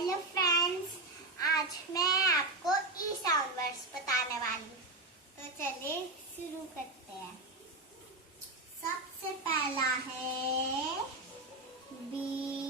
Hello friends, आज मैं आपको ई साउंड वर्ड्स बताने वाली हूँ। तो चलिए शुरू करते हैं। सबसे पहला है बी।